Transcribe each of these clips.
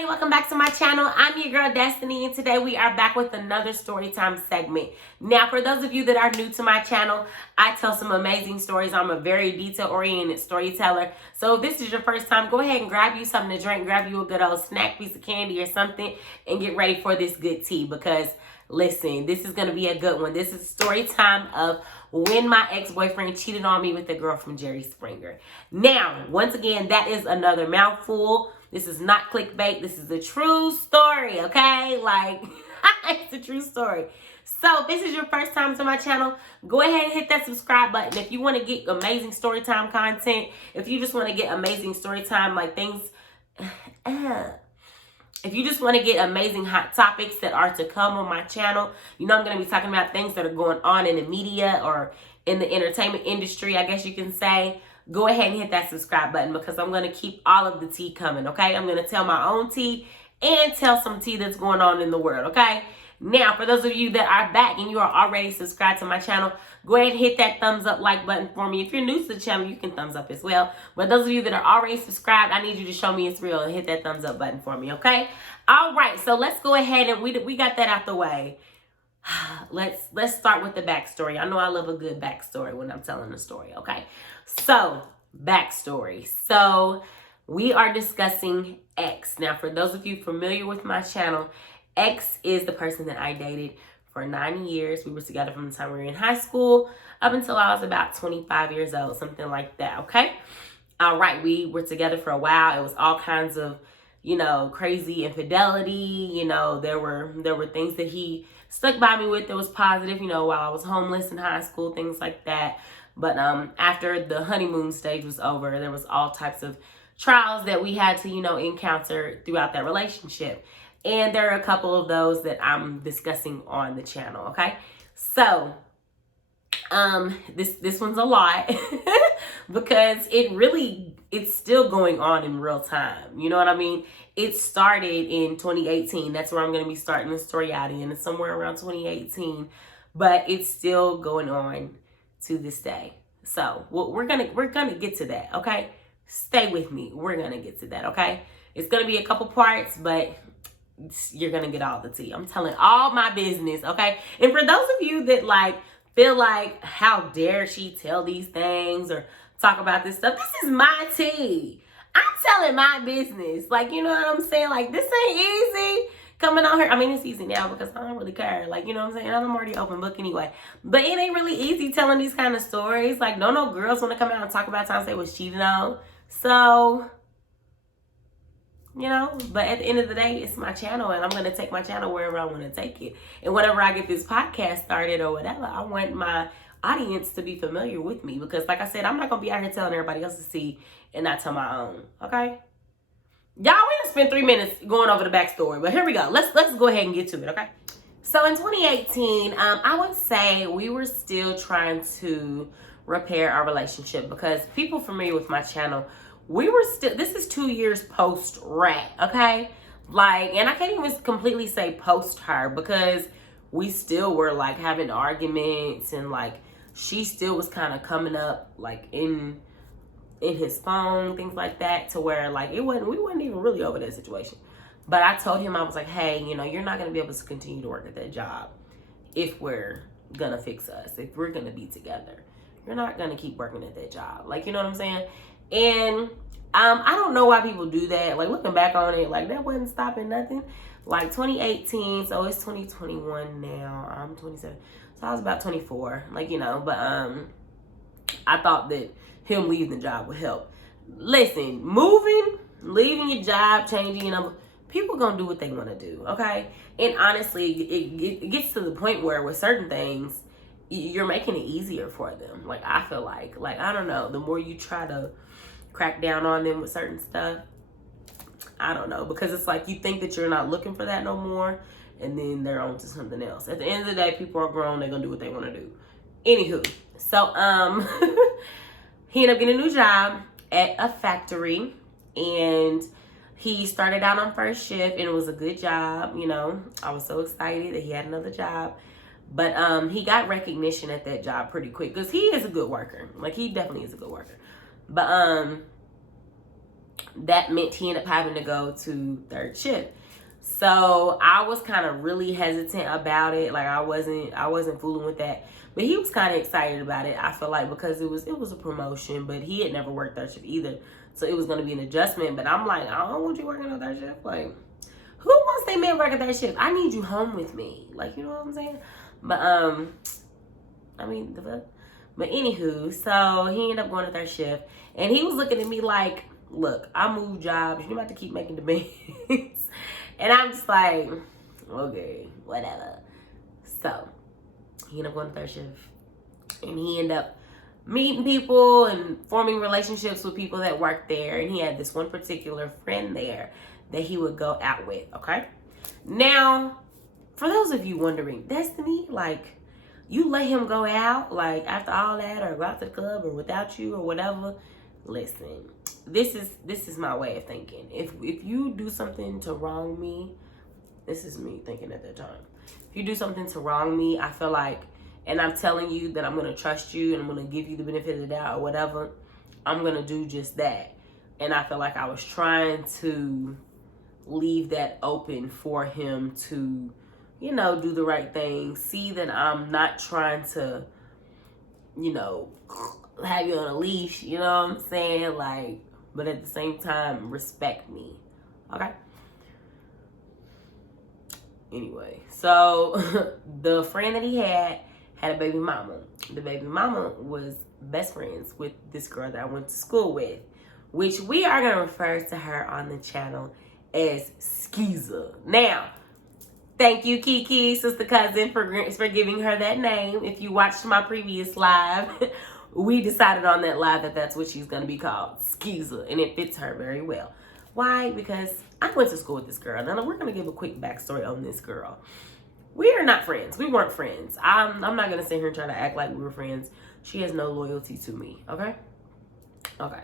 everybody, welcome back to my channel. I'm your girl Destiny, and today we are back with another story time segment. Now, for those of you that are new to my channel, I tell some amazing stories. I'm a very detail-oriented storyteller. So if this is your first time, go ahead and grab you something to drink, grab you a good old snack, piece of candy or something, and get ready for this good tea, because listen, this is going to be a good one. This is story time of when my ex-boyfriend cheated on me with a girl from Jerry Springer. Now, once again, that is another mouthful. This is not clickbait. This is a true story, okay? Like, it's a true story. So if this is your first time to my channel, go ahead and hit that subscribe button. If you want to get amazing storytime content, if you just want to get amazing storytime, like things... If you just want to get amazing hot topics that are to come on my channel, you know I'm going to be talking about things that are going on in the media or in the entertainment industry, I guess you can say. Go ahead and hit that subscribe button, because I'm going to keep all of the tea coming, okay? I'm going to tell my own tea and tell some tea that's going on in the world, okay? Now, for those of you that are back and you are already subscribed to my channel, go ahead and hit that thumbs up like button for me. If you're new to the channel, you can thumbs up as well. But those of you that are already subscribed, I need you to show me it's real and hit that thumbs up button for me, okay? All right, so let's go ahead and we got that out the way. Let's start with the backstory. I know I love a good backstory when I'm telling a story, okay? So, backstory. So, we are discussing X. Now, for those of you familiar with my channel, X is the person that I dated for 9 years. We were together from the time we were in high school up until I was about 25 years old, something like that, okay? All right, we were together for a while. It was all kinds of, you know, crazy infidelity. You know, there were things that he stuck by me with that was positive, you know, while I was homeless in high school, things like that. But after the honeymoon stage was over, there was all types of trials that we had to, you know, encounter throughout that relationship. And there are a couple of those that I'm discussing on the channel, okay? So, this one's a lot because it's still going on in real time. You know what I mean? It started in 2018. That's where I'm going to be starting the story out in. It's somewhere around 2018, but it's still going on to this day. So we're gonna get to that, okay? Stay with me. We're gonna get to that, okay? It's gonna be a couple parts, but you're gonna get all the tea. I'm telling all my business, okay? And for those of you that like feel like, how dare she tell these things or talk about this stuff, this is my tea. I'm telling my business. Like, you know what I'm saying? Like, this ain't easy coming on here. I mean, it's easy now because I don't really care. Like, you know what I'm saying? I'm already open book anyway. But it ain't really easy telling these kind of stories. Like, no girls want to come out and talk about times they was cheated on. So, you know, but at the end of the day, it's my channel, and I'm going to take my channel wherever I want to take it. And whenever I get this podcast started or whatever, I want my audience to be familiar with me, because like I said, I'm not going to be out here telling everybody else to see and not tell my own, okay? Y'all, we done spent 3 minutes going over the backstory, but here we go. Let's go ahead and get to it, okay? So in 2018, I would say we were still trying to repair our relationship, because people familiar with my channel, this is 2 years post-rat, okay? Like, and I can't even completely say post-her, because we still were like having arguments, and like she still was kind of coming up like in his phone, things like that, to where like we wasn't even really over that situation. But I told him, I was like, hey, you know, you're not gonna be able to continue to work at that job if we're gonna fix us, if we're gonna be together. You're not gonna keep working at that job. Like, you know what I'm saying? And I don't know why people do that. Like, looking back on it, like, that wasn't stopping nothing. Like, 2018, so it's 2021 now. I'm 27. So I was about 24. Like, you know, but I thought that him leaving the job would help. Listen, leaving your job, changing, you know, people gonna do what they want to do, okay? And honestly, it gets to the point where with certain things, you're making it easier for them. Like, I feel like, I don't know, the more you try to crack down on them with certain stuff, I don't know, because it's like you think that you're not looking for that no more, and then they're on to something else. At the end of the day, people are grown, they're gonna do what they want to do. Anywho, so he ended up getting a new job at a factory, and he started out on first shift, and it was a good job. You know, I was so excited that he had another job. But he got recognition at that job pretty quick, because he is a good worker. Like, he definitely is a good worker. But that meant he ended up having to go to third shift. So I was kind of really hesitant about it. Like I wasn't fooling with that. But he was kind of excited about it. I feel like because it was a promotion, but he had never worked third shift either. So it was going to be an adjustment. But I'm like, I don't want you working on third shift. Like, who wants their man working third shift? I need you home with me. Like, you know what I'm saying? But I mean, but anywho, so he ended up going to third shift, and he was looking at me like, look, I moved jobs. You're about to keep making demands. And I'm just like, okay, whatever. So he ended up going to third shift, and he ended up meeting people and forming relationships with people that worked there. And he had this one particular friend there that he would go out with, okay? Now, for those of you wondering, Destiny, like, you let him go out, like, after all that, or go out to the club, or without you, or whatever. Listen, this is my way of thinking. If you do something to wrong me, this is me thinking at that time. If you do something to wrong me, I feel like, and I'm telling you that I'm going to trust you and I'm going to give you the benefit of the doubt or whatever, I'm going to do just that. And I feel like I was trying to leave that open for him to, you know, do the right thing. See that I'm not trying to, you know, have you on a leash, you know what I'm saying? Like, but at the same time, respect me. Okay? Anyway, so the friend that he had a baby mama. The baby mama was best friends with this girl that I went to school with, which we are going to refer to her on the channel as Skeezer. Now, thank you, Kiki, sister cousin, for giving her that name. If you watched my previous live, we decided on that live that that's what she's going to be called, Skeezer, and it fits her very well. Why? Because I went to school with this girl. Now, we're going to give a quick backstory on this girl. We are not friends. We weren't friends. I'm not going to sit here and try to act like we were friends. She has no loyalty to me, okay? Okay.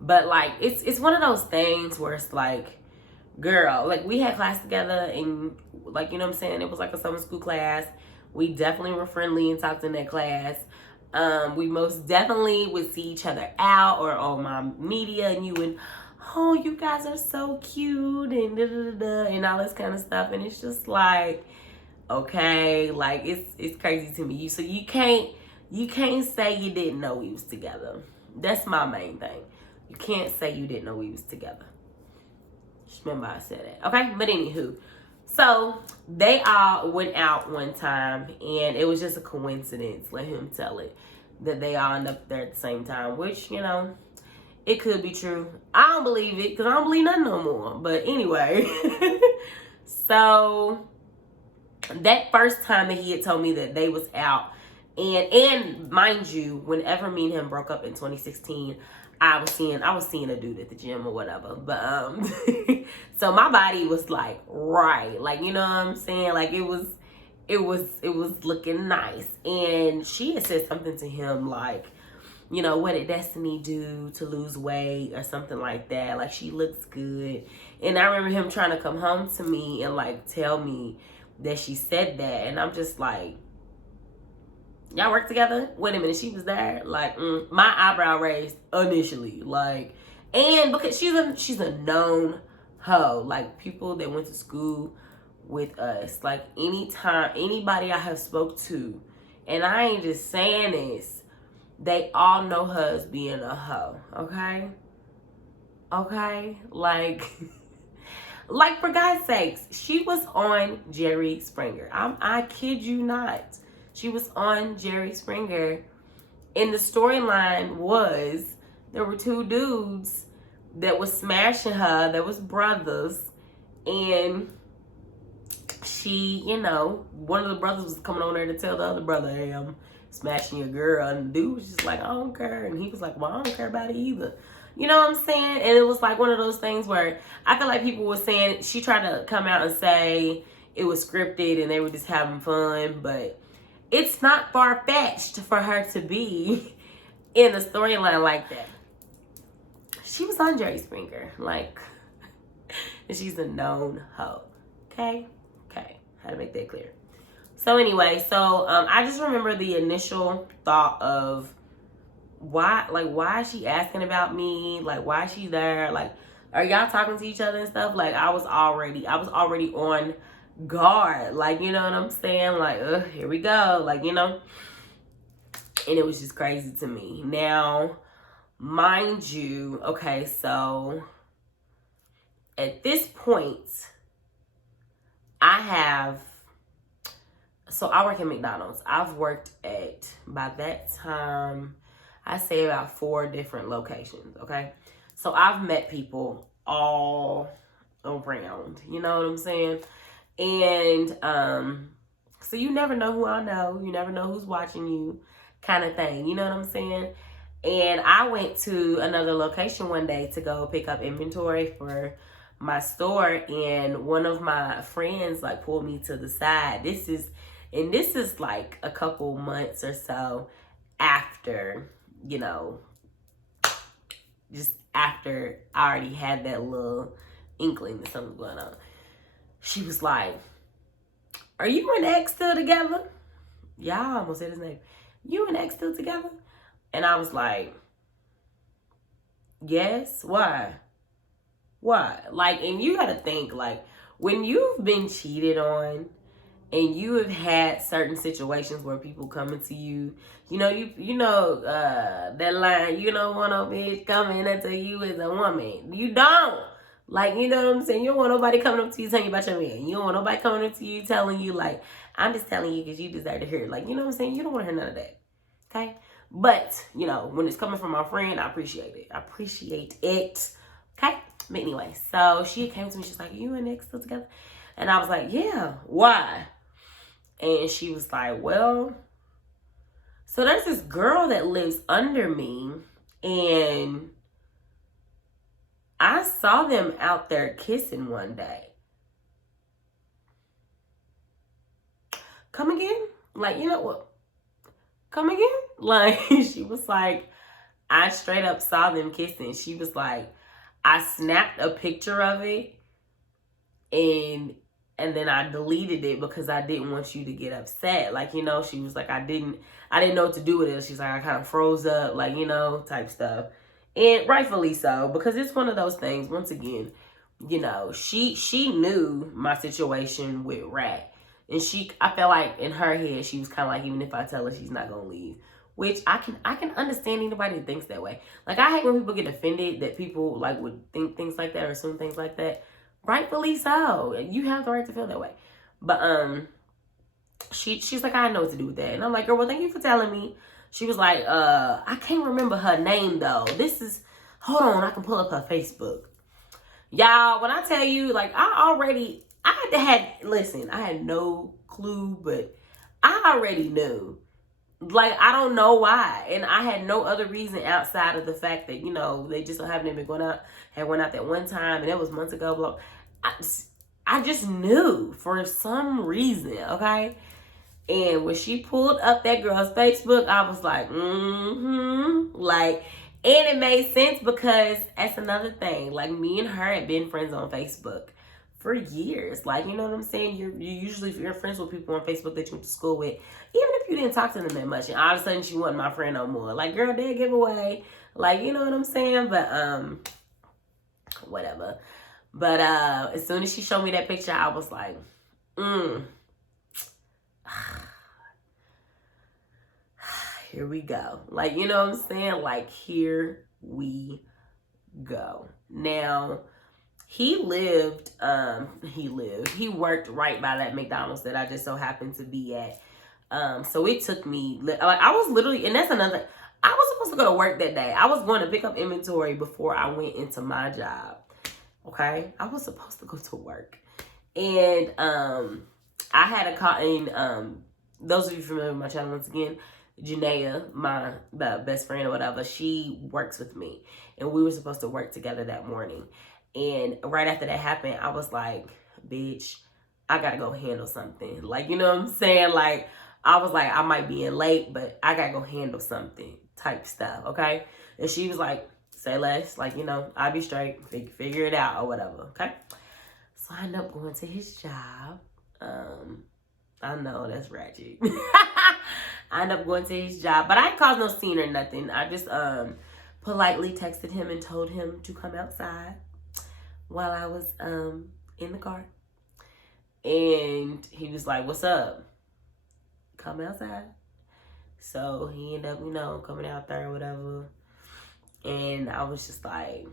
But, like, it's one of those things where it's like, girl, like, we had class together and, like, you know what I'm saying? It was like a summer school class. We definitely were friendly and talked in that class. We most definitely would see each other out or on my media, and you would, oh, you guys are so cute and da-da-da-da and all this kind of stuff. And it's just like, okay, like, it's crazy to me. So you can't say you didn't know we was together. That's my main thing. You can't say you didn't know we was together. Just remember I said that. Okay, but anywho, so they all went out one time, and it was just a coincidence, let him tell it, that they all ended up there at the same time, which, you know, it could be true. I don't believe it because I don't believe nothing no more. But anyway, so that first time that he had told me that they was out, and mind you, whenever me and him broke up in 2016, I was seeing a dude at the gym or whatever. But so my body was like right, like, you know what I'm saying? Like it was looking nice. And she had said something to him like, you know, what did Destiny do to lose weight or something like that? Like, she looks good. And I remember him trying to come home to me and like tell me that she said that, and I'm just like, y'all work together? Wait a minute, she was there? Like, my eyebrow raised initially. Like, and because she's a known hoe. Like, people that went to school with us, like, anytime, anybody I have spoke to, and I ain't just saying this, they all know her as being a hoe, okay? Okay? Like, like, for God's sakes, she was on Jerry Springer. I kid you not. She was on Jerry Springer, and the storyline was there were two dudes that was smashing her, that was brothers, and she, you know, one of the brothers was coming on there to tell the other brother, hey, I'm smashing your girl, and the dude was just like, I don't care, and he was like, well, I don't care about it either. You know what I'm saying? And it was like one of those things where I feel like people were saying, she tried to come out and say it was scripted and they were just having fun, but it's not far-fetched for her to be in a storyline like that. She was on Jerry Springer, like, and she's a known hoe. Okay? How to make that clear. So anyway, I just remember the initial thought of why is she asking about me? Like, why is she there? Like, Are y'all talking to each other and stuff? Like, I was already on guard. Like, you know what I'm saying? Like, here we go. Like, you know. And it was just crazy to me. Now, mind you, okay, so at this point, I work at McDonald's. I've worked at, by that time, I say about 4 different locations, okay? So I've met people all around, you know what I'm saying? And so you never know who I know. You never know who's watching you, kind of thing, you know what I'm saying? And I went to another location one day to go pick up inventory for my store, and one of my friends like pulled me to the side. This is like a couple months or so after, you know, just after I already had that little inkling that something was going on. She was like, "Are you and X still together?" Yeah, I almost said his name. "You and X still together?" And I was like, "Yes." Why? Like, and you gotta think, like, when you've been cheated on and you have had certain situations where people coming to you, you know, that line, you don't want no bitch coming until you is a woman. You don't. Like, you know what I'm saying? You don't want nobody coming up to you telling you about your man. You don't want nobody coming up to you telling you, like, I'm just telling you because you deserve to hear it. Like, you know what I'm saying? You don't want to hear none of that. Okay? But, you know, when it's coming from my friend, I appreciate it. Okay? But anyway, so she came to me. She's like, "Are you and Nick still together?" And I was like, "Yeah." Why? And she was like, "Well, so there's this girl that lives under me, and I saw them out there kissing one day." Come again? Like, you know what? Come again? Like, she was like, I straight up saw them kissing. She was like, I snapped a picture of it, and then I deleted it because I didn't want you to get upset. Like, you know, she was like, I didn't know what to do with it. She's like, I kind of froze up, like, you know, type stuff. And rightfully so, because it's one of those things, once again, you know, she knew my situation with Rat. And I felt like in her head, she was kind of like, even if I tell her, she's not going to leave. Which I can understand anybody that thinks that way. Like, I hate when people get offended that people, like, would think things like that or assume things like that. Rightfully so. You have the right to feel that way. But, she's like, I know what to do with that. And I'm like, girl, well, thank you for telling me. She was like, I can't remember her name, though. Hold on, I can pull up her Facebook. Y'all, when I tell you, like, I had no clue, but I already knew. Like, I don't know why. And I had no other reason outside of the fact that, you know, they just haven't been went out that one time, and that was months ago. Blah. I just knew for some reason, okay? And when she pulled up that girl's Facebook, I was like, like, and it made sense because that's another thing. Like, me and her had been friends on Facebook for years. Like, you know what I'm saying? You're friends with people on Facebook that you went to school with, even if you didn't talk to them that much. And all of a sudden, she wasn't my friend no more. Like, girl, dead giveaway. Like, you know what I'm saying? But whatever. But as soon as she showed me that picture, I was like, here we go. Like, you know what I'm saying? Like, here we go. Now, he worked right by that McDonald's that I just so happened to be at. So it took me, like, I was literally, and that's another, I was supposed to go to work that day. I was going to pick up inventory before I went into my job. Okay? I was supposed to go to work. And I had a call, and those of you familiar with my channel, once again, Janaea, my best friend or whatever, she works with me. And we were supposed to work together that morning. And right after that happened, I was like, bitch, I gotta go handle something. Like, you know what I'm saying? Like, I was like, I might be in late, but I gotta go handle something type stuff, okay? And she was like, say less. Like, you know, I'll be straight. Figure it out or whatever, okay? So I ended up going to his job. I know, that's ratchet. I ended up going to his job, but I didn't cause no scene or nothing. I just politely texted him and told him to come outside. while I was in the car. And he was like, "What's up? Come outside." So he ended up, coming out there or whatever. And I was just like,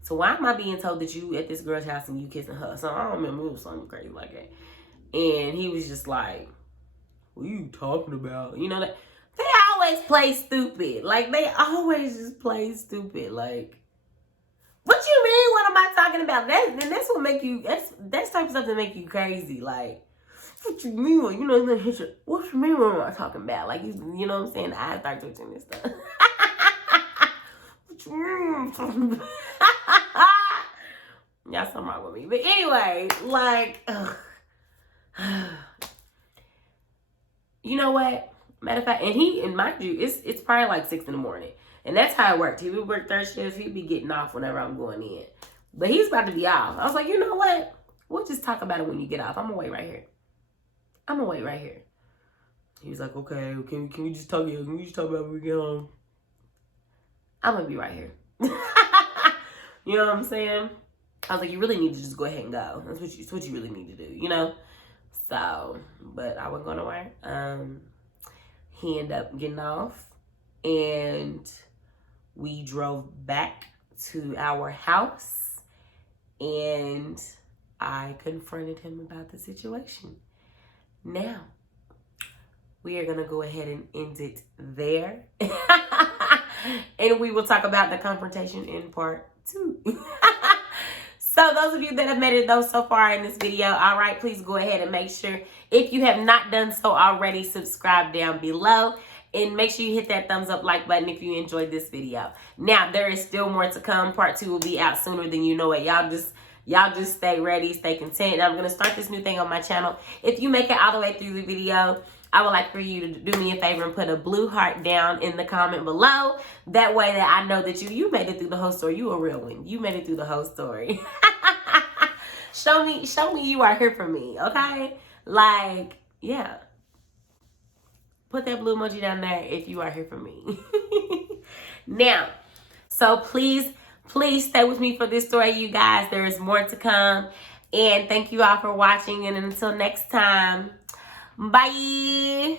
so why am I being told that you at this girl's house and you kissing her? So I don't remember, it was something crazy like that. And he was just like, what are you talking about? You know, that they always play stupid. Like, they always just play stupid. Like, what you mean? What am I talking about? That's what make you, that's type of stuff that make you crazy. Like, what you mean? What you mean? What am I talking about? Like, you know what I'm saying? The eyes start twitching and stuff. What you mean? I'm talking about? Y'all something wrong with me. But anyway, like, you know what? Matter of fact, and mind you, it's probably like 6 in the morning. And that's how it worked. He would work third shift. He'd be getting off whenever I'm going in. But he's about to be off. I was like, you know what? We'll just talk about it when you get off. I'm going to wait right here. He was like, okay, can we just talk about it when we get home? I'm going to be right here. You know what I'm saying? I was like, you really need to just go ahead and go. That's what you really need to do, you know? So, but I wasn't going nowhere. He ended up getting off, and we drove back to our house, and I confronted him about the situation. Now, we are going to go ahead and end it there. And we will talk about the confrontation in part 2. So those of you that have made it so far in this video, all right, please go ahead and make sure, if you have not done so already, subscribe down below. And make sure you hit that thumbs up like button if you enjoyed this video. Now, there is still more to come. Part 2 will be out sooner than you know it. Y'all just stay ready, stay content. I'm going to start this new thing on my channel. If you make it all the way through the video, I would like for you to do me a favor and put a blue heart down in the comment below. That way that I know that you made it through the whole story. You a real one. You made it through the whole story. Show me you are here for me, okay? Like, yeah. Put that blue emoji down there if you are here for me. Now, so please stay with me for this story, you guys. There is more to come. And thank you all for watching. And until next time, bye.